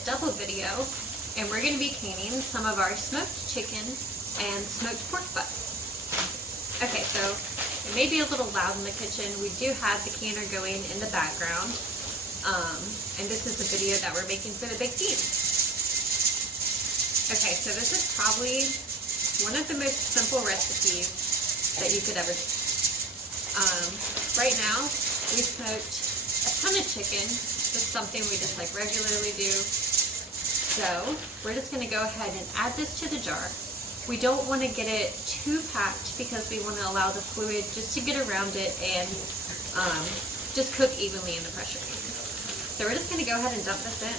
a double video, and we're going to be canning some of our smoked chicken and smoked pork butt. Okay, so it may be a little loud in the kitchen. We do have the canner going in the background, and this is the video that we're making for the baked beans. Okay, so this is probably one of the most simple recipes that you could ever do. Right now, we smoked a ton of chicken. It's something we just like regularly do. So we're just going to go ahead and add this to the jar. We don't want to get it too packed because we want to allow the fluid just to get around it and just cook evenly in the pressure cooker. So we're just going to go ahead and dump this in.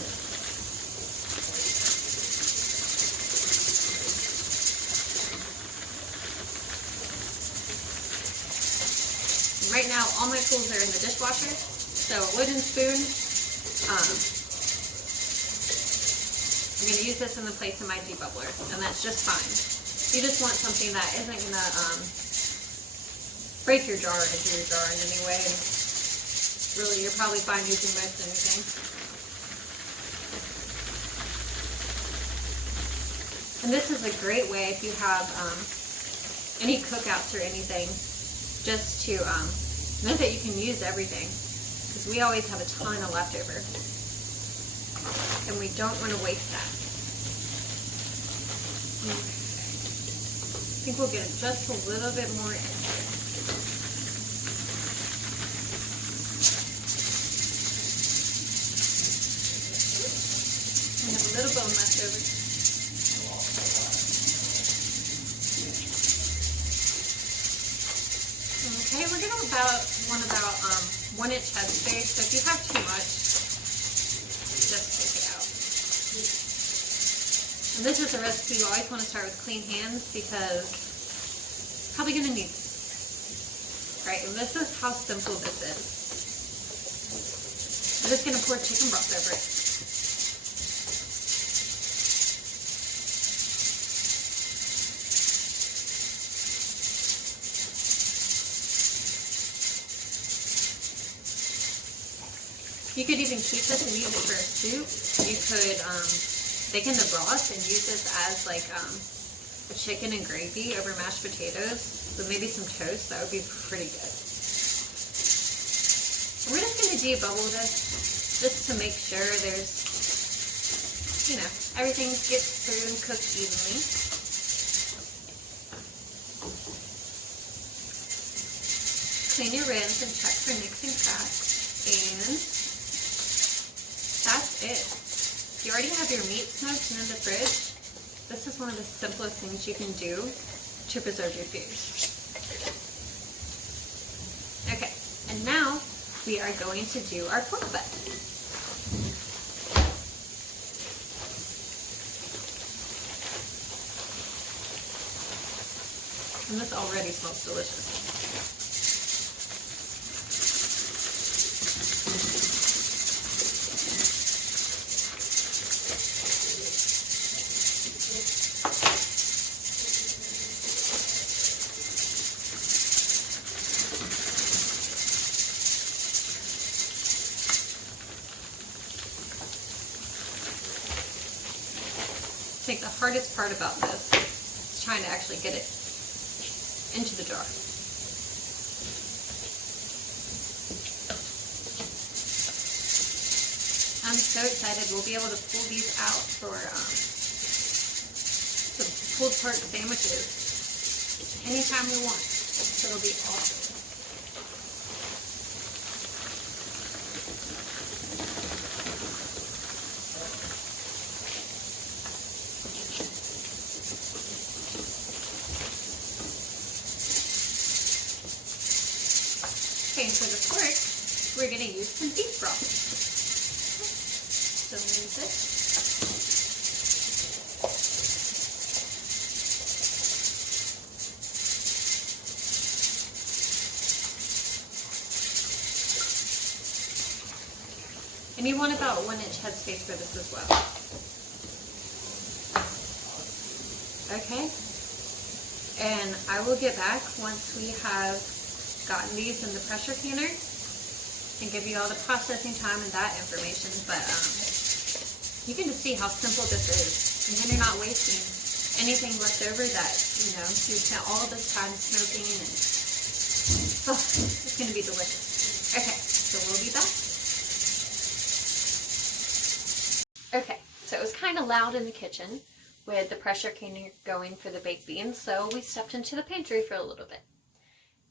Right now, all my tools are in the dishwasher, so a wooden spoon. I'm going to use this in the place of my debubbler, and that's just fine. You just want something that isn't going to break your jar into your jar in any way. And really, you're probably fine using most anything. And this is a great way if you have any cookouts or anything, just to know that you can use everything, because we always have a ton of leftover and we don't want to waste that. Okay. I think we'll get just a little bit more in here. I have a little bone left over. Okay, we're going to want about 1 inch headspace, so if you have too much, just take it out. And this is a recipe you always want to start with clean hands because you're probably going to need this. Right, and this is how simple this is. I'm just going to pour chicken broth over it. You could even keep this and use it for a soup. You could thicken the broth and use this as like a chicken and gravy over mashed potatoes with maybe some toast. That would be pretty good. And we're just going to debubble this just to make sure there's, you know, everything gets through and cooked evenly. Clean your rinse and check for nicks and cracks. And that's it. You already have your meat smoked and in the fridge. This is one of the simplest things you can do to preserve your food. Okay, and now we are going to do our pork butt. And this already smells delicious. I think the hardest part about this is trying to actually get it into the jar. I'm so excited. We'll be able to pull these out for some pulled pork sandwiches anytime we want. So it'll be awesome. Okay, and for the pork, we're going to use some beef broth. So use it. And you want about 1 inch headspace for this as well. Okay, and I will get back once we have gotten these in the pressure canner and give you all the processing time and that information. But you can just see how simple this is. And then you're not wasting anything left over that, you know, you spent all this time smoking, and oh, it's going to be delicious. Okay, so we'll be back. Okay, so it was kind of loud in the kitchen with the pressure canner going for the baked beans, so we stepped into the pantry for a little bit.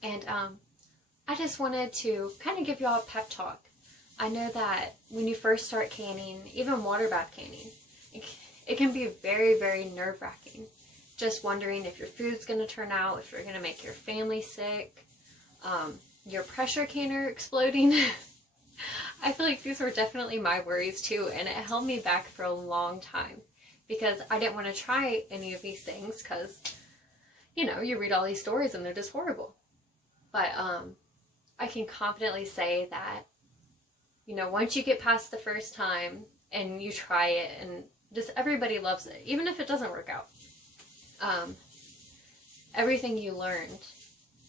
And I just wanted to kind of give y'all a pep talk. I know that when you first start canning, even water bath canning, it can be very, very nerve-wracking. Just wondering if your food's going to turn out, if you're going to make your family sick, your pressure canner exploding. I feel like these were definitely my worries too, and it held me back for a long time because I didn't want to try any of these things because, you know, you read all these stories and they're just horrible. But I can confidently say that, you know, once you get past the first time and you try it, and just everybody loves it, even if it doesn't work out. Everything you learned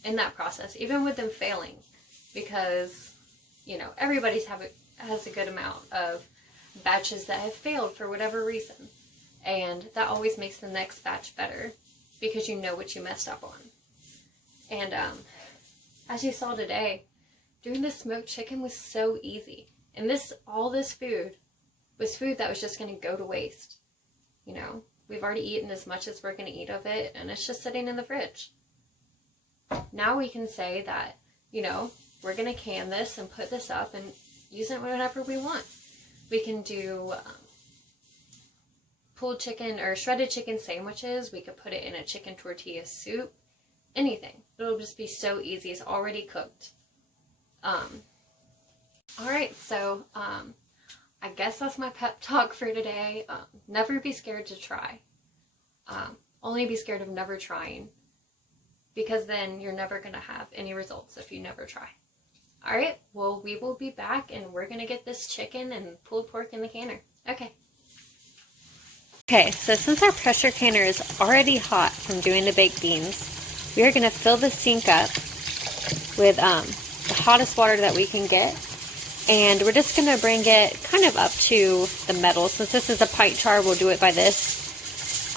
in that process, even with them failing, because, you know, everybody's has a good amount of batches that have failed for whatever reason. And that always makes the next batch better because you know what you messed up on. And as you saw today, doing the smoked chicken was so easy. And all this food was food that was just going to go to waste. You know, we've already eaten as much as we're going to eat of it, and it's just sitting in the fridge. Now we can say that, you know, we're going to can this and put this up and use it whenever we want. We can do pulled chicken or shredded chicken sandwiches. We could put it in a chicken tortilla soup. Anything. It'll just be so easy. It's already cooked. Alright, so I guess that's my pep talk for today. Never be scared to try. Only be scared of never trying, because then you're never going to have any results if you never try. Alright, well, we will be back and we're going to get this chicken and pulled pork in the canner. Okay. Okay, so since our pressure canner is already hot from doing the baked beans, we are going to fill the sink up with the hottest water that we can get. And we're just going to bring it kind of up to the metal. Since this is a pint jar, we'll do it by this.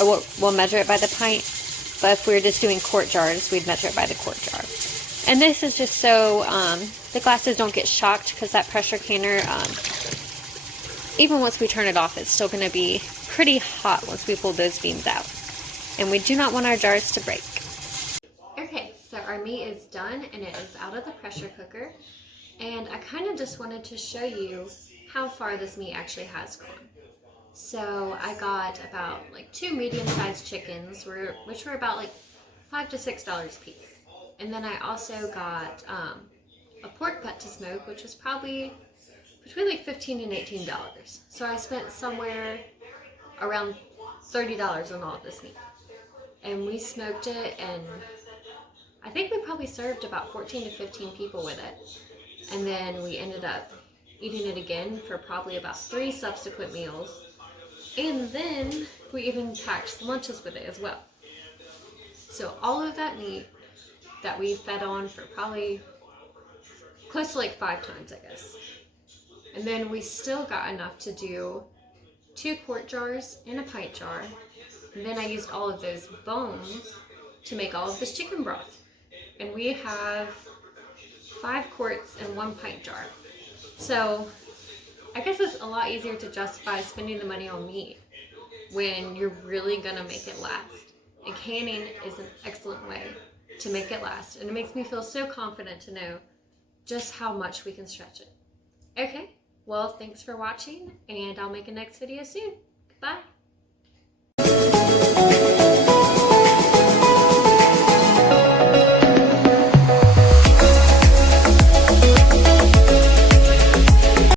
Or we'll measure it by the pint. But if we were just doing quart jars, we'd measure it by the quart jar. And this is just so the glasses don't get shocked, because that pressure canner, even once we turn it off, it's still going to be pretty hot once we pull those beans out. And we do not want our jars to break. Okay, so our meat is done and it is out of the pressure cooker. And I kind of just wanted to show you how far this meat actually has gone. So I got about like 2 medium-sized chickens, which were about like $5 to $6 a piece. And then I also got a pork butt to smoke, which was probably between like $15 and $18. So I spent somewhere around $30 on all of this meat. And we smoked it, and I think we probably served about 14 to 15 people with it. And then we ended up eating it again for probably about 3 subsequent meals. And then we even packed lunches with it as well. So all of that meat that we fed on for probably close to like 5 times, I guess. And then we still got enough to do 2 quart jars and a pint jar. And then I used all of those bones to make all of this chicken broth. And we have 5 quarts and 1 pint jar. So I guess it's a lot easier to justify spending the money on meat when you're really gonna make it last. And canning is an excellent way to make it last. And it makes me feel so confident to know just how much we can stretch it. Okay, well, thanks for watching, and I'll make a next video soon. Goodbye.